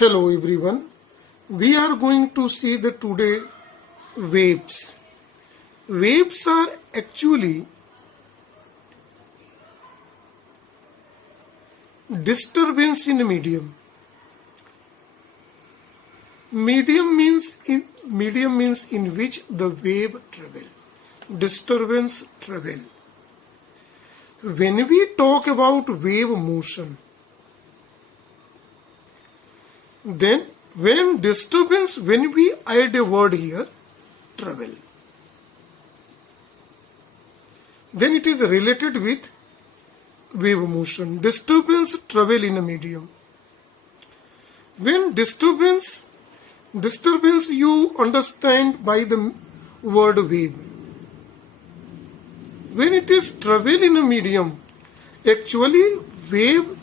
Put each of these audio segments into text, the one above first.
Hello everyone. We are going to see the today waves. Waves are actually disturbance in a medium. Medium means in which the wave travel. Disturbance travel. When we talk about wave motion, then when we add a word here, travel, then it is related with wave motion. Disturbance travel in a medium. When disturbance you understand by the word wave. When it is travel in a medium, actually wave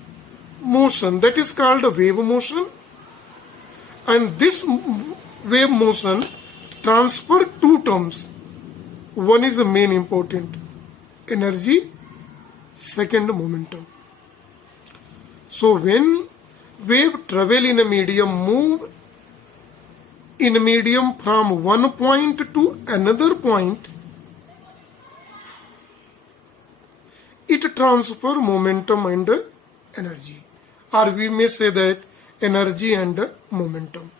motion, that is called a wave motion. And this wave motion transfer two terms. One is the main important, energy, second momentum. So when wave travel in a medium, move in a medium from one point to another point, it transfer momentum and energy. Or we may say that energy and momentum.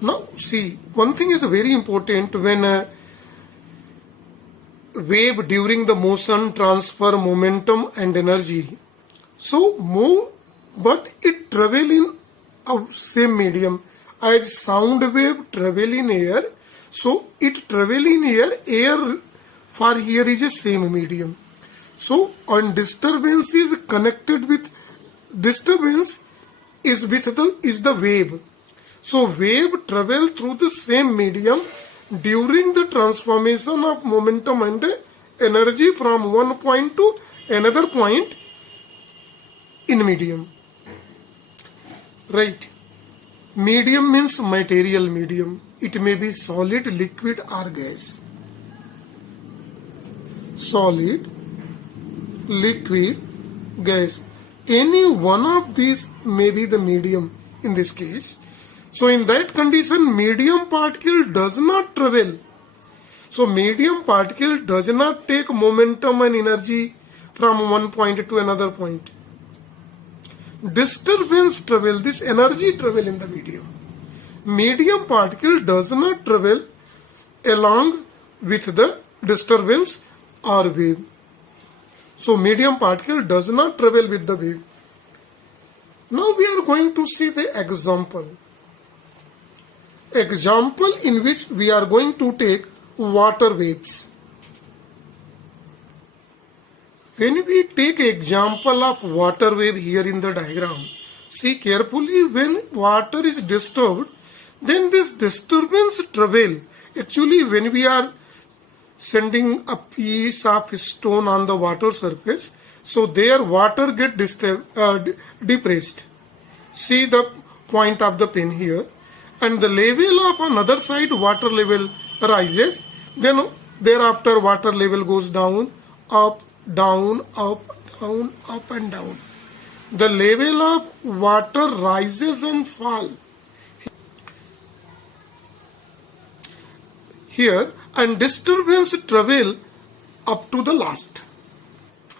Now see, one thing is very important when a wave during the motion transfer momentum and energy. So move, but it travel in a same medium as sound wave travel in air. So it travel in air for here is a same medium. So on disturbance is connected with disturbance is the wave. So wave travel through the same medium during the transformation of momentum and energy from one point to another point in medium. Right. Medium means material medium. It may be solid, liquid or gas. Solid, liquid, gas. Any one of these may be the medium in this case. So in that condition, medium particle does not travel. So medium particle does not take momentum and energy from one point to another point. Disturbance travel, this energy travel in the medium. Medium particle does not travel along with the disturbance or wave. So medium particle does not travel with the wave. Now we are going to see the example. Example in which we are going to take water waves. When we take example of water wave here in the diagram, see carefully, when water is disturbed, then this disturbance travel. Actually, when we are sending a piece of stone on the water surface, so there water get depressed. See the point of the pen here, and the level of another side water level rises. Then thereafter water level goes down, up, down, up, down, up and down. The level of water rises and fall here, and disturbance travel up to the last.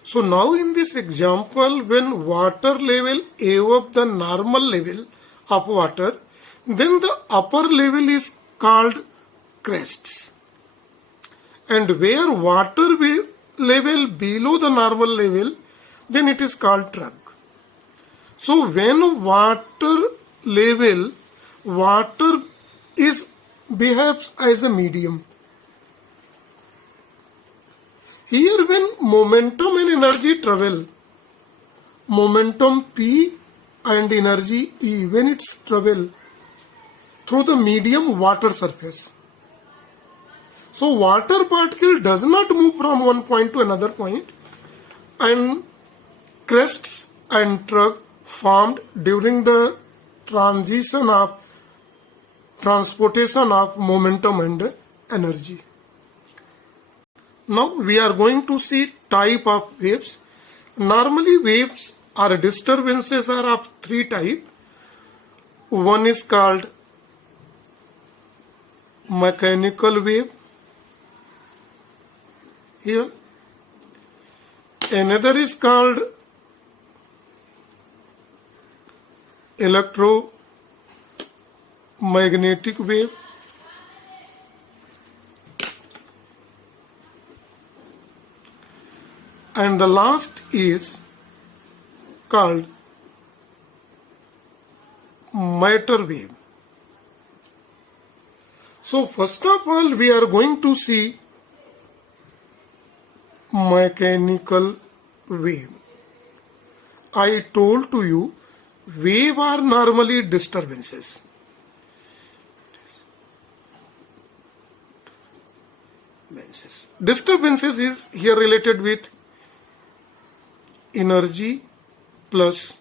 So now in this example, when water level above the normal level of water, then the upper level is called crests. And where water level below the normal level, then it is called trough. So when water behaves as a medium. Here when momentum and energy travel, momentum P and energy E, when it's travel through the medium water surface. So water particle does not move from one point to another point, and crests and trough formed during the transportation of momentum and energy. Now we are going to see type of waves. Normally waves Our disturbances are of three types. One is called mechanical wave here. Another is called electromagnetic wave. And the last is called matter wave. So first of all, we are going to see mechanical wave. I told to you, wave are normally disturbances. Disturbances is here related with energy plus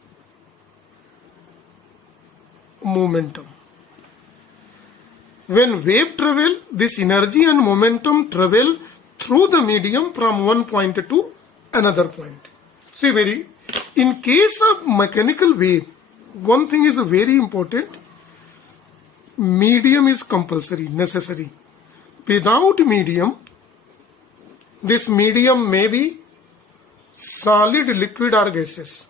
momentum. When wave travel, this energy and momentum travel through the medium from one point to another point. See, in case of mechanical wave, one thing is very important. Medium is compulsory, necessary. Without medium, this medium may be solid, liquid or gases.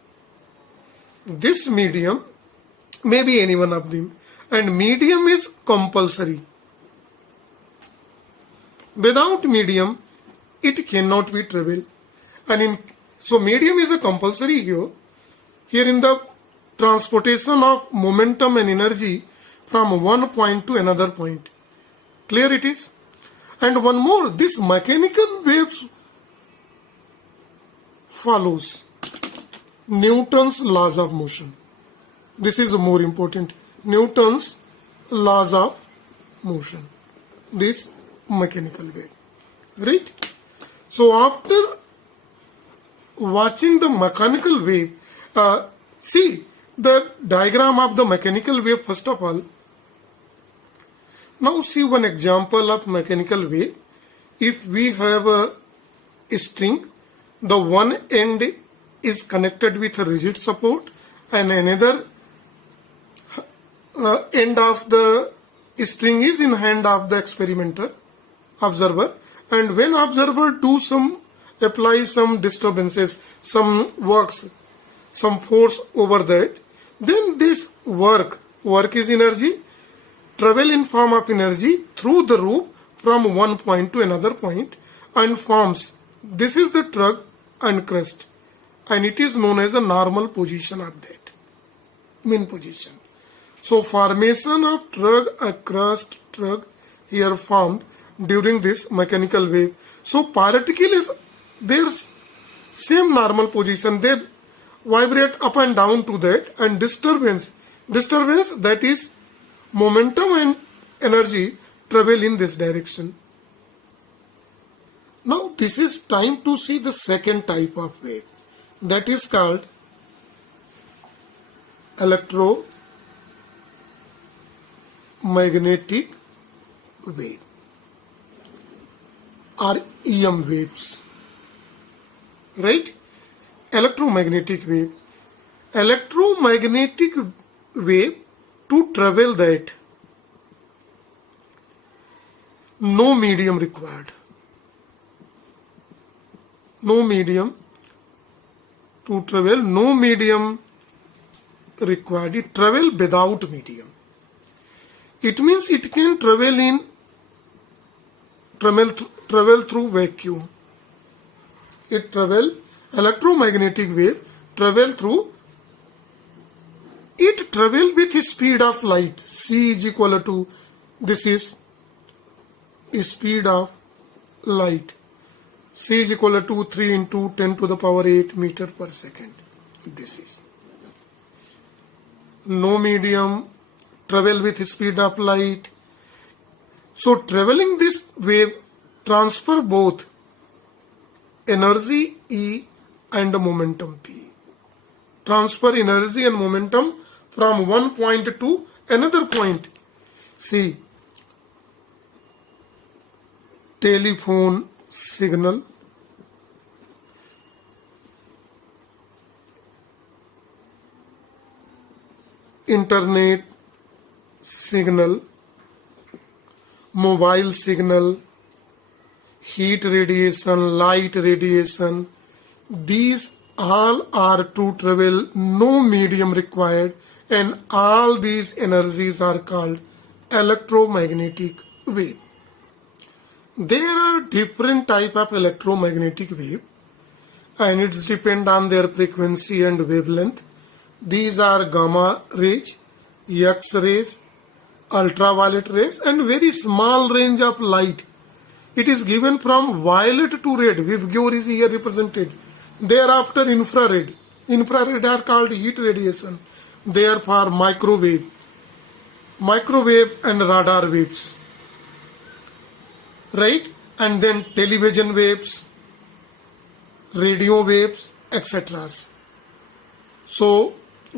This medium may be any one of them, and medium is compulsory. Without medium, it cannot be travel. So medium is a compulsory here. Here in the transportation of momentum and energy from one point to another point. Clear it is? And one more, this mechanical waves follows Newton's laws of motion. This is more important. Newton's laws of motion. This mechanical wave. Right? So after watching the mechanical wave, see the diagram of the mechanical wave first of all. Now see one example of mechanical wave. If we have a string, the one end is connected with a rigid support and another end of the string is in hand of the experimenter, observer, and when observer apply some disturbances, some works, some force over that, then this work is energy, travel in form of energy through the rope from one point to another point and forms. This is the trug and crest, and it is known as a normal position of that, mean position. So formation of trug and crest trug here formed during this mechanical wave. So particle is their same normal position, they vibrate up and down to that, and disturbance that is momentum and energy travel in this direction. Now this is time to see the second type of wave, that is called electromagnetic wave or EM waves. Right? Electromagnetic wave. Electromagnetic wave, to travel that, no medium required. No medium to travel, no medium required. It travel without medium. It means it can travel through vacuum. Electromagnetic wave travel with speed of light. C is equal to, this is speed of light. C is equal to 3 into 10 to the power 8 meter per second. This is. No medium, travel with speed of light. So traveling this wave transfer both energy E and momentum P. Transfer energy and momentum from one point to another point. See, telephone signal, internet signal, mobile signal, heat radiation, light radiation, these all are to travel, no medium required, and all these energies are called electromagnetic wave. There are different type of electromagnetic wave, and it's depend on their frequency and wavelength. These are gamma rays, X-rays, ultraviolet rays, and very small range of light. It is given from violet to red. Vibgyor is here represented. Thereafter infrared. Infrared are called heat radiation. Therefore microwave. Microwave and radar waves. Right? And then television waves, radio waves, etc. So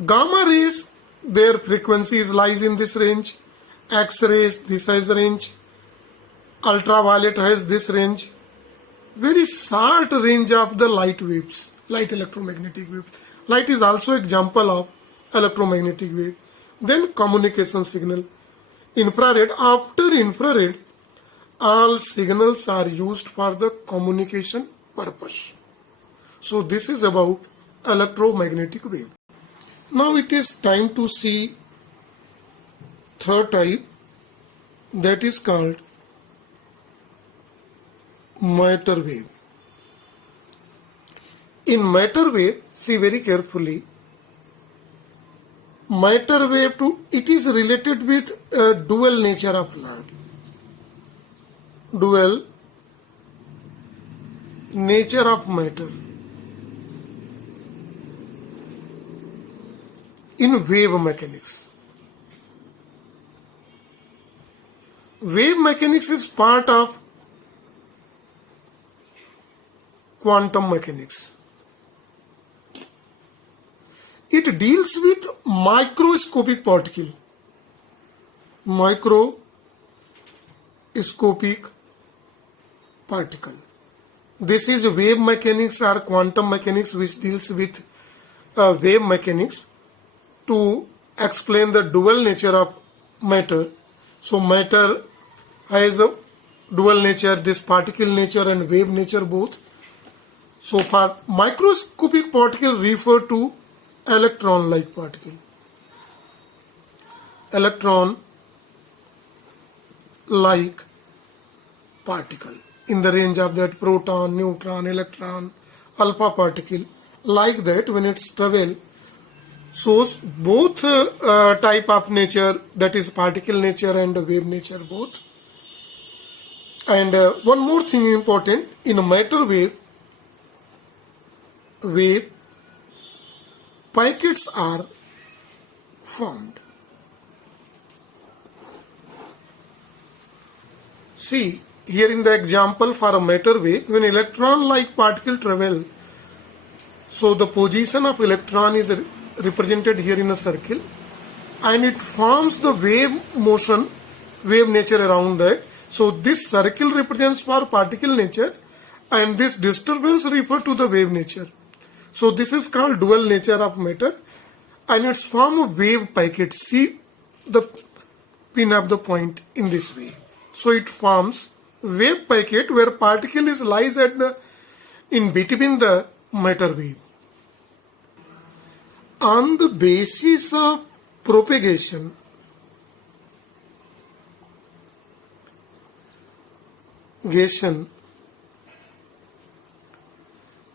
gamma rays, their frequencies lies in this range. X-rays, this has range. Ultraviolet has this range. Very short range of the light waves, light electromagnetic wave. Light is also example of electromagnetic wave. Then communication signal. Infrared. After infrared, all signals are used for the communication purpose. So this is about electromagnetic wave. Now it is time to see third type, that is called matter wave. In matter wave, see very carefully, matter wave it is related with dual nature of light. Dual nature of matter. In wave mechanics. Wave mechanics is part of quantum mechanics. It deals with microscopic particle. Microscopic particle. This is wave mechanics or quantum mechanics, which deals with wave mechanics to explain the dual nature of matter. So matter has a dual nature, this particle nature and wave nature both. So for microscopic particle refer to electron-like particle. Electron-like particle in the range of that proton, neutron, electron, alpha particle. Like that, when it's travel, shows both type of nature, that is particle nature and wave nature both. And one more thing important, in a matter wave packets are formed. See, here in the example for a matter wave, when electron-like particle travel, so the position of electron is represented here in a circle, and it forms the wave motion, wave nature around that. So this circle represents for particle nature, and this disturbance refer to the wave nature. So this is called dual nature of matter, and it's form of wave packet. See the pin of the point in this way. So it forms wave packet where particle is lies at the in between the matter wave. On the basis of propagation,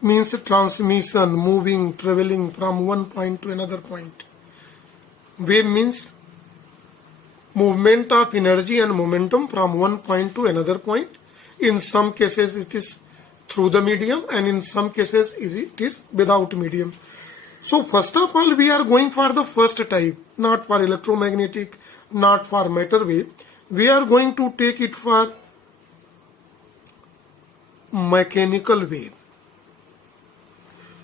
means transmission, moving, traveling from one point to another point. Wave means movement of energy and momentum from one point to another point. In some cases it is through the medium, and in some cases it is without medium. So first of all, we are going for the first type, not for electromagnetic, not for matter wave. We are going to take it for mechanical wave.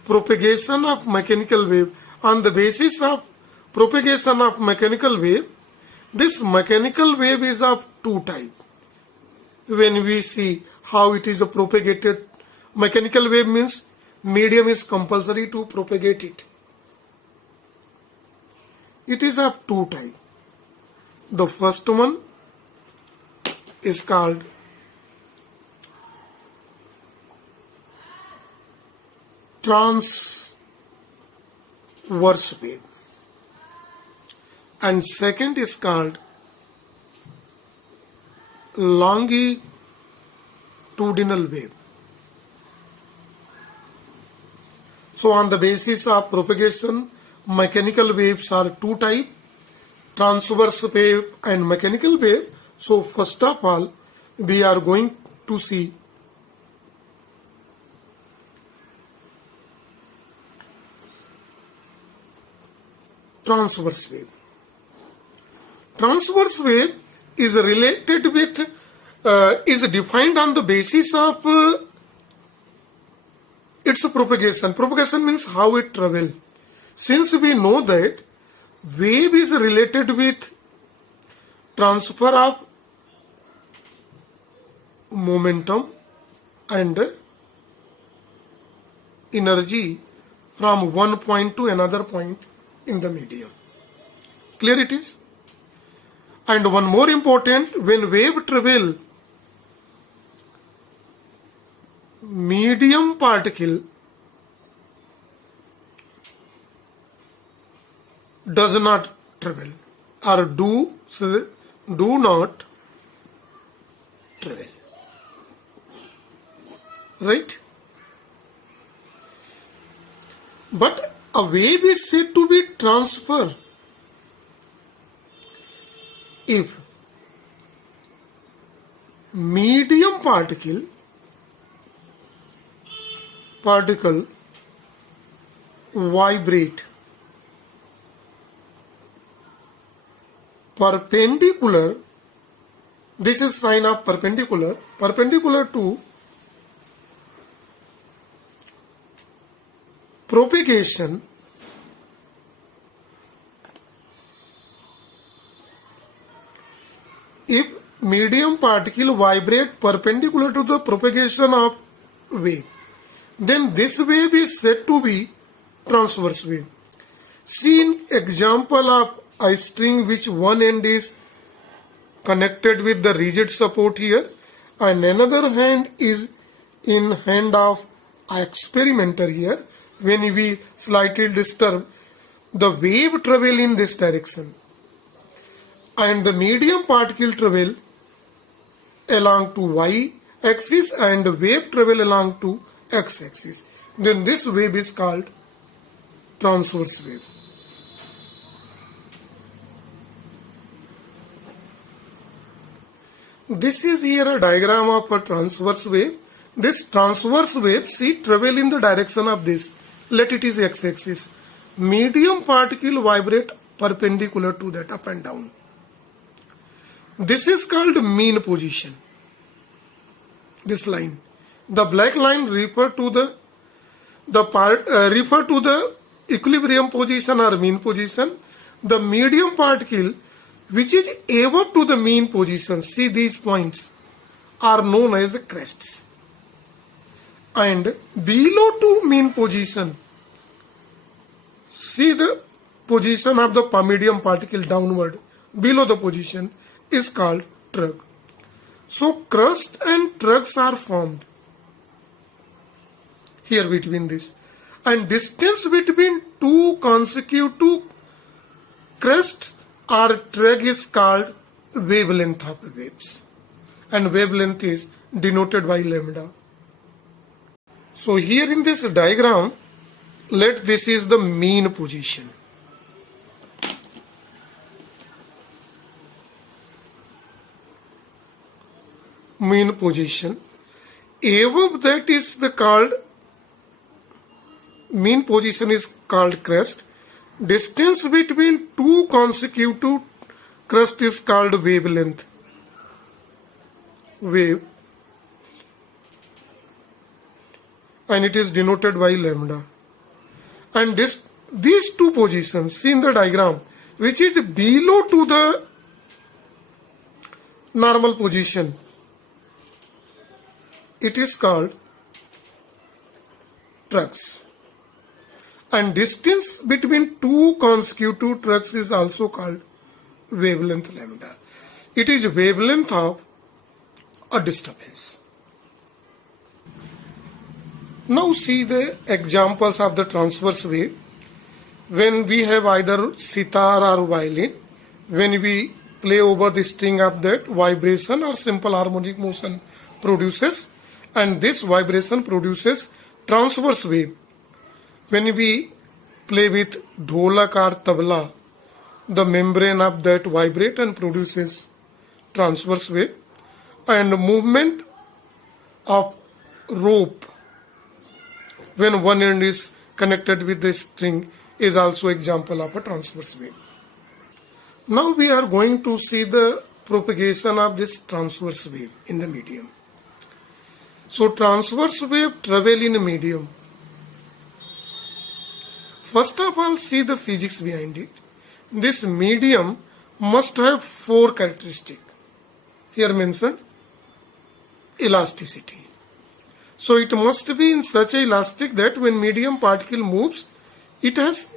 Propagation of mechanical wave. On the basis of propagation of mechanical wave, this mechanical wave is of two types. When we see how it is propagated, mechanical wave means medium is compulsory to propagate it. It is of two types. The first one is called transverse wave, and second is called longitudinal wave. So on the basis of propagation, mechanical waves are two types, transverse wave and mechanical wave. So first of all, we are going to see transverse wave. Transverse wave is related with, is defined on the basis of its propagation. Propagation means how it travels. Since we know that wave is related with transfer of momentum and energy from one point to another point in the medium. Clear it is? And one more important, when wave travel, medium particle does not travel or do not travel. Right? But a wave is said to be transfer if medium particle vibrate perpendicular, this is sign of perpendicular to propagation if medium particle vibrate perpendicular to the propagation of wave, then this wave is said to be transverse wave. See in example of a string which one end is connected with the rigid support here and another hand is in hand of an experimenter here. When we slightly disturb, the wave travel in this direction and the medium particle travel along to y axis and wave travel along to x axis. Then this wave is called transverse wave. This is here a diagram of a transverse wave. This transverse wave, see, travel in the direction of this. Let it is x axis. Medium particle vibrate perpendicular to that, up and down. This is called mean position. This line, the black line refer to the equilibrium position or mean position. The medium particle which is above to the mean position, see these points are known as the crests. And below to mean position, see the position of the medium particle downward below the position is called trug. So crust and trugs are formed here between this, and distance between two consecutive crest or trug is called wavelength of the waves, and wavelength is denoted by lambda. So here in this diagram, let this is the mean position. Mean position. Above that is the called mean position is called crest. Distance between two consecutive crest is called wavelength. Wave. And it is denoted by lambda. And these two positions, see in the diagram, which is below to the normal position, it is called trugs. And distance between two consecutive tracks is also called wavelength lambda. It is wavelength of a disturbance. Now see the examples of the transverse wave. When we have either sitar or violin, when we play over the string of that, vibration or simple harmonic motion produces, and this vibration produces transverse wave. When we play with dholak or tabla, the membrane of that vibrate and produces transverse wave. And movement of rope when one end is connected with the string is also example of a transverse wave. Now we are going to see the propagation of this transverse wave in the medium. So transverse wave travel in a medium. First of all, see the physics behind it. This medium must have four characteristics. Here mentioned elasticity. So it must be in such a elastic that when medium particle moves, it has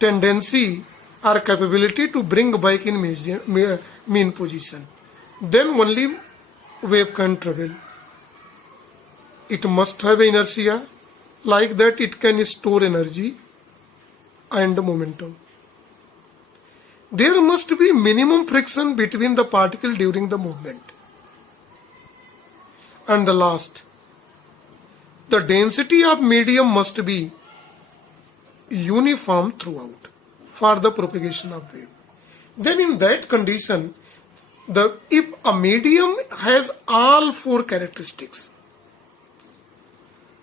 tendency or capability to bring back in mean position. Then only wave can travel. It must have inertia, like that it can store energy and momentum. There must be minimum friction between the particle during the movement. And the last, the density of medium must be uniform throughout for the propagation of wave. Then in that condition, if a medium has all four characteristics,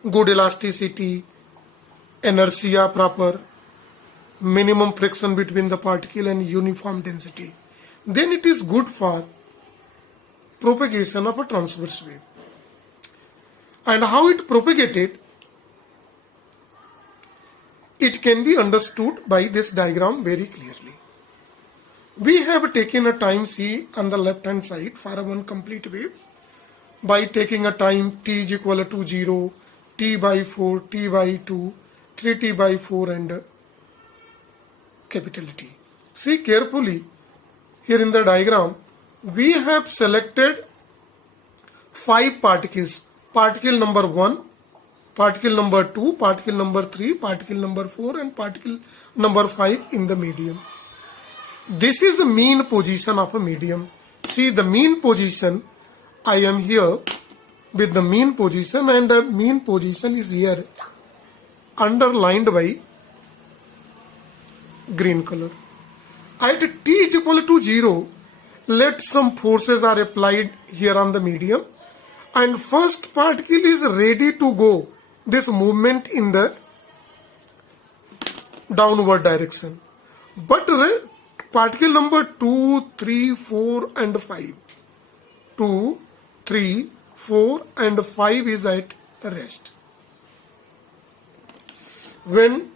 good elasticity, inertia proper, minimum friction between the particle and uniform density, then it is good for propagation of a transverse wave. And how it propagated, it can be understood by this diagram very clearly. We have taken a time c on the left hand side for one complete wave by taking a time t is equal to 0, t by 4, t by 2, 3t by 4 and capital T. See carefully here in the diagram, we have selected 5 particles. Particle number 1, particle number 2, particle number 3, particle number 4 and particle number 5 in the medium. This is the mean position of a medium. See the mean position, I am here with the mean position and the mean position is here underlined by green color. At t is equal to 0, let some forces are applied here on the medium and first particle is ready to go this movement in the downward direction. But particle number 2, 3, 4 and 5. 2, 3, 4 and 5 is at rest. When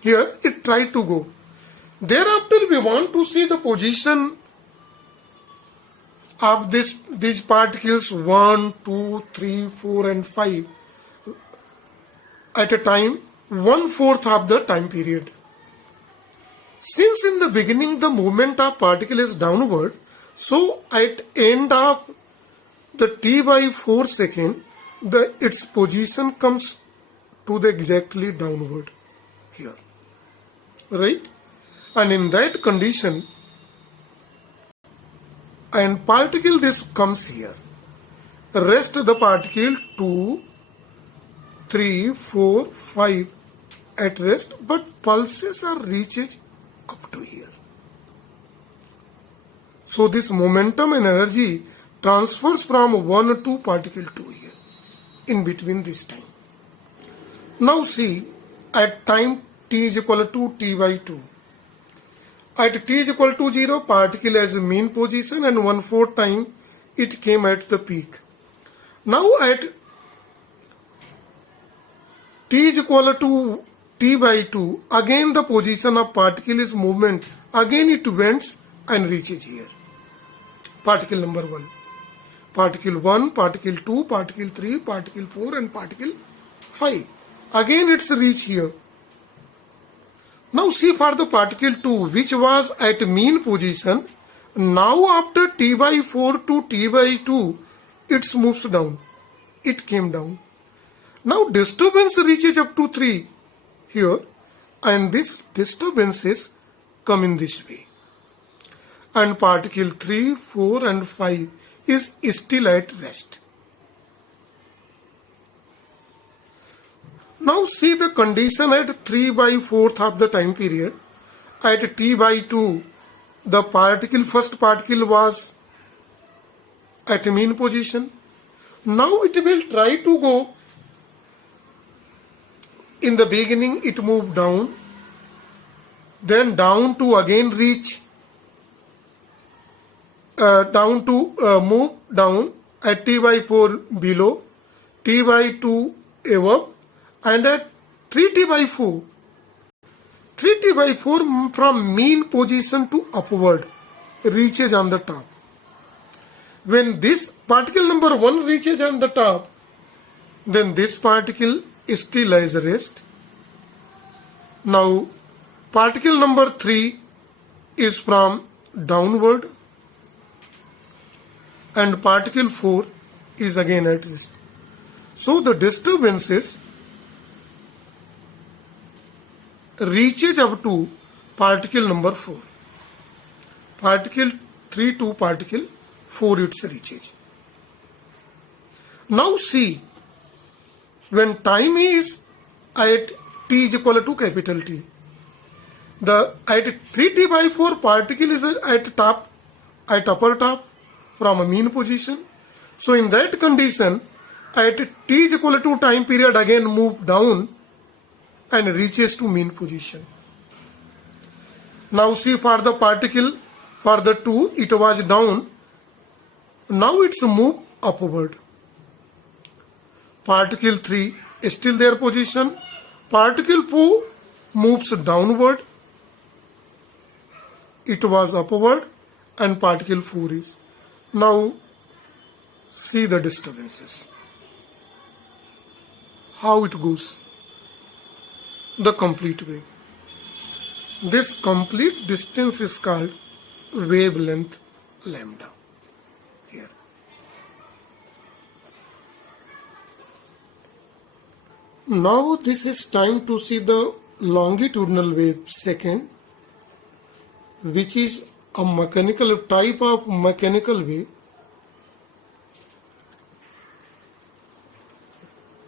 here it tried to go. Thereafter we want to see the position of these particles 1, 2, 3, 4 and 5 at a time 1/4 of the time period. Since in the beginning the movement of particle is downward, so at end of the t by 4 second, its position comes to the exactly downward here, right? And in that condition, and particle this comes here, rest the particle 2, 3, 4, 5 at rest, but pulses are reaches up to here. So this momentum and energy transfers from 1 to particle 2 here, in between this time. Now see, at time t is equal to t by 2. At t is equal to 0, particle has a mean position and 1/4 time it came at the peak. Now at t is equal to t by 2, again the position of particle is movement, again it went and reaches here. Particle number 1. Particle 1, particle 2, particle 3, particle 4 and particle 5. Again it's reached here. Now see for the particle 2 which was at mean position. Now after t by 4 to t by 2 it moves down. It came down. Now disturbance reaches up to 3 here and this disturbances come in this way. And particle 3, 4 and 5 is still at rest. Now see the condition at 3 by 4th of the time period. At t by 2, the first particle was at mean position. Now it will try to go. In the beginning it moved down, then down to again reach, move down at t by 4 below, t by 2 above, and at 3t by 4, 3t by 4 from mean position to upward reaches on the top. When this particle number 1 reaches on the top, then this particle still lies rest. Now particle number 3 is from downward and particle 4 is again at rest. So the disturbances reaches up to particle number 4. Particle 3 to particle 4 it reaches. Now see, when time is at t is equal to capital T, the at 3t by 4 particle is at upper top from a mean position. So in that condition, at t is equal to time period again move down and reaches to mean position. Now see for the particle, for the 2 it was down, now it's moved upward. Particle 3 is still their position. Particle 4 moves downward. It was upward and particle 4 is. Now see the disturbances. How it goes. The complete wave. This complete distance is called wavelength lambda. Here. Now this is time to see the longitudinal wave second, which is a mechanical type of mechanical wave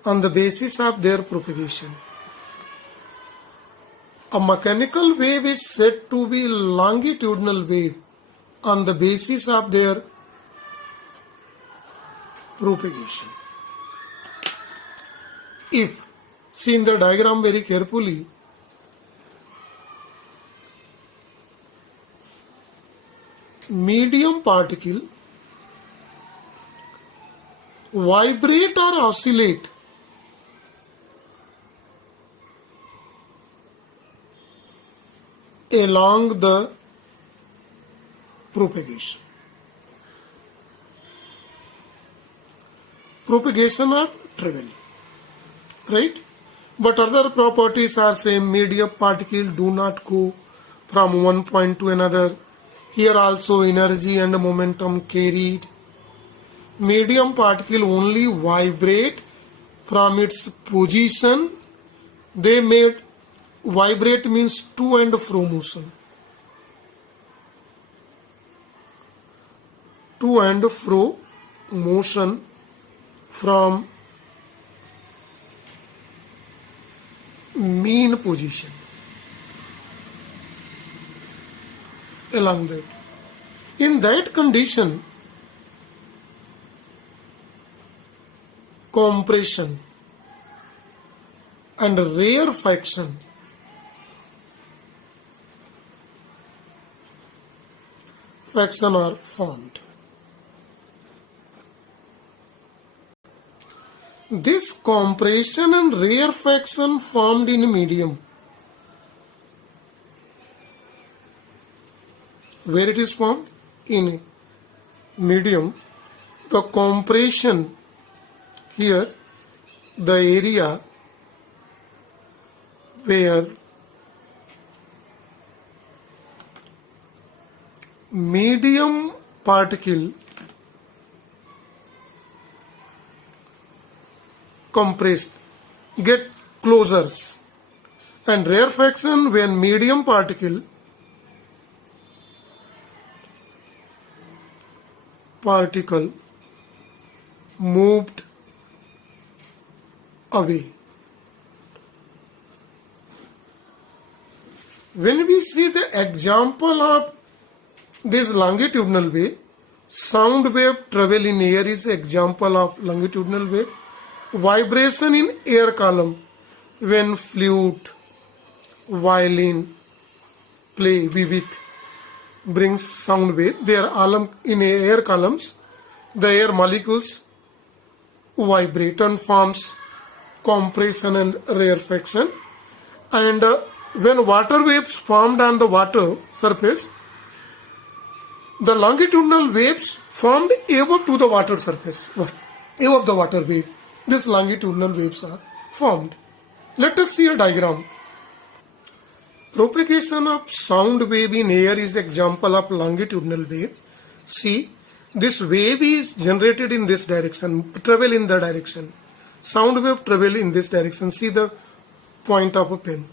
on the basis of their propagation. A mechanical wave is said to be longitudinal wave on the basis of their propagation. If, see in the diagram very carefully, medium particle vibrate or oscillate along the propagation. Propagation or travel, right? But other properties are same. Medium particle do not go from one point to another. Here also energy and momentum carried. Medium particle only vibrate from its position. They made vibrate means to and fro motion. To and fro motion from mean position along that. In that condition, compression and rarefaction are formed. This compression and rarefaction formed in medium. Where it is formed? In medium. The compression here, the area where medium particle compressed get closer, and rarefaction when medium particle moved away. When we see the example of this longitudinal wave, sound wave travel in air is example of longitudinal wave. Vibration in air column when flute, violin play with brings sound wave. They are all in air columns. The air molecules vibrate and forms compression and rarefaction. And when water waves formed on the water surface, the longitudinal waves formed above to the water surface, above the water wave. These longitudinal waves are formed. Let us see a diagram. Propagation of sound wave in air is example of longitudinal wave. See, this wave is generated in this direction, travel in the direction. Sound wave travel in this direction. See the point of a pen.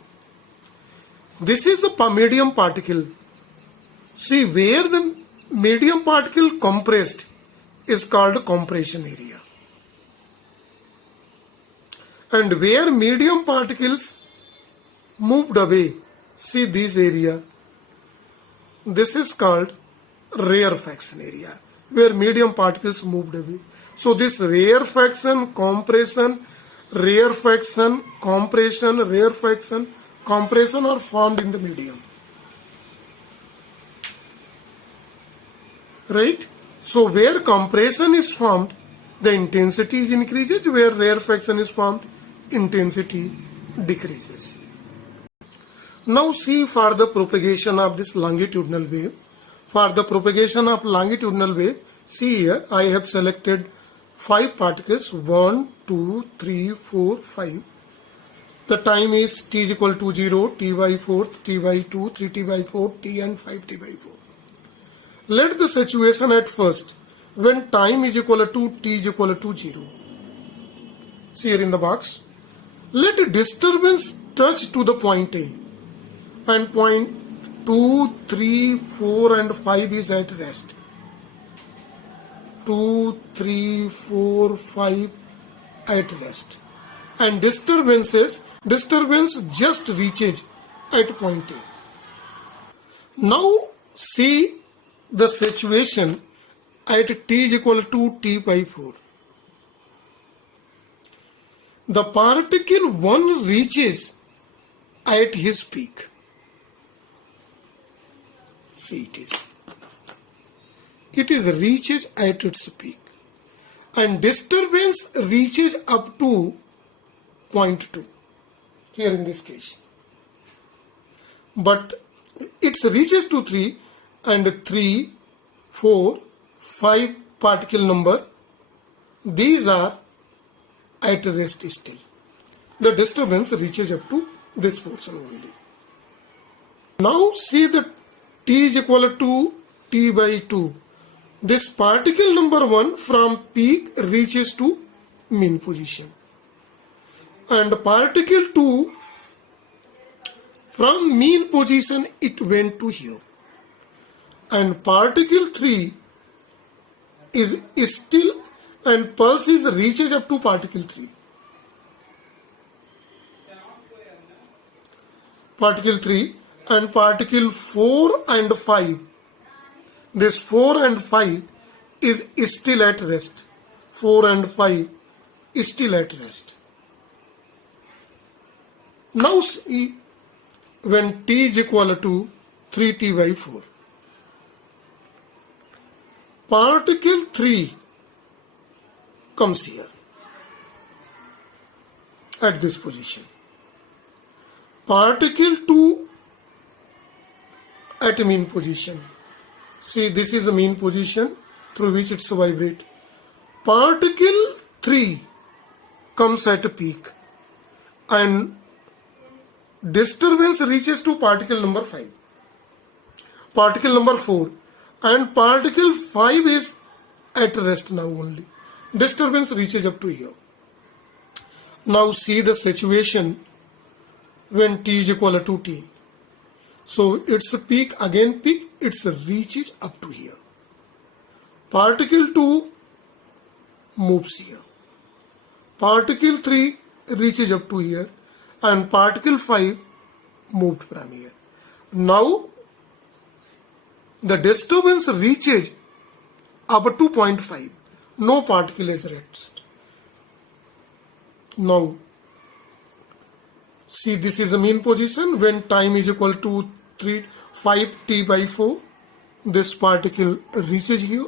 This is the medium particle. See, where the medium particle compressed is called compression area. And where medium particles moved away, see this area. This is called rarefaction area, where medium particles moved away. So this rarefaction, compression, rarefaction, compression, rarefaction, compression are formed in the medium. Right? So where compression is formed, the intensity is increases. Where rarefaction is formed, intensity decreases. Now see for the propagation of this longitudinal wave. For the propagation of longitudinal wave, see here I have selected 5 particles, 1, 2, 3, 4, 5. The time is t is equal to 0, t by 4, t by 2, 3t by 4, t and 5t by 4. Let the situation at first when time is equal to t is equal to 0. See here in the box. Let disturbance touch to the point A, and point 2, 3, 4 and 5 is at rest. 2, 3, 4, 5 at rest. And disturbance just reaches at point A. Now see the situation at t is equal to t by 4. The particle 1 reaches at his peak. See it is reaches at its peak, and disturbance reaches up to point 2 here in this case, but it reaches to 3, and 3, 4, 5 particle number, these are at rest still. The disturbance reaches up to this portion only. Now see the t is equal to t by 2. This particle number 1 from peak reaches to mean position, and particle 2 from mean position it went to here, and particle 3 is still, and pulse is reaches up to particle 3. Particle 3 and particle 4 and 5. This 4 and 5 is still at rest. 4 and 5 is still at rest. Now see when t is equal to 3t by 4. Particle 3 comes here at this position. Particle 2 at mean position. See, this is the mean position through which it's vibrate. Particle 3 comes at a peak, and disturbance reaches to particle number 5. Particle number 4. and particle 5 is at rest now only. Disturbance reaches up to here. Now see the situation when t is equal to t. So it's a peak, again peak, it's a reaches up to here. Particle 2 moves here. Particle 3 reaches up to here, and particle 5 moved from here. Now the disturbance reaches up to 0.5. No particle is at rest. Now see, this is the mean position when time is equal to 5t by 4. This particle reaches here.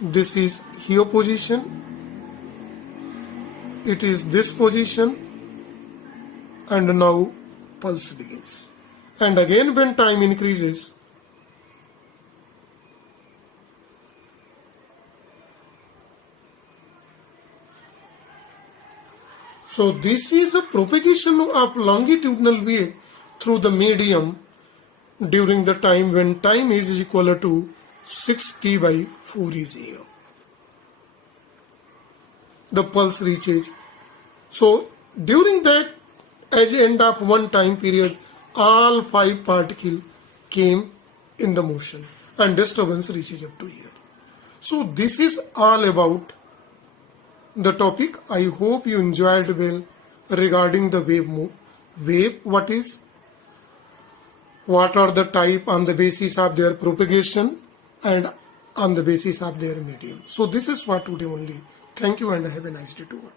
This is here position. It is this position, and now pulse begins. And again when time increases, so this is a propagation of longitudinal wave through the medium during the time when time is equal to 6t by 4 is here. The pulse reaches. So during that, at the end of one time period, all 5 particles came in the motion and disturbance reaches up to here. So this is all about the topic. I hope you enjoyed well regarding the wave. What are the type on the basis of their propagation and on the basis of their medium. So this is for today only. Thank you and have a nice day to all.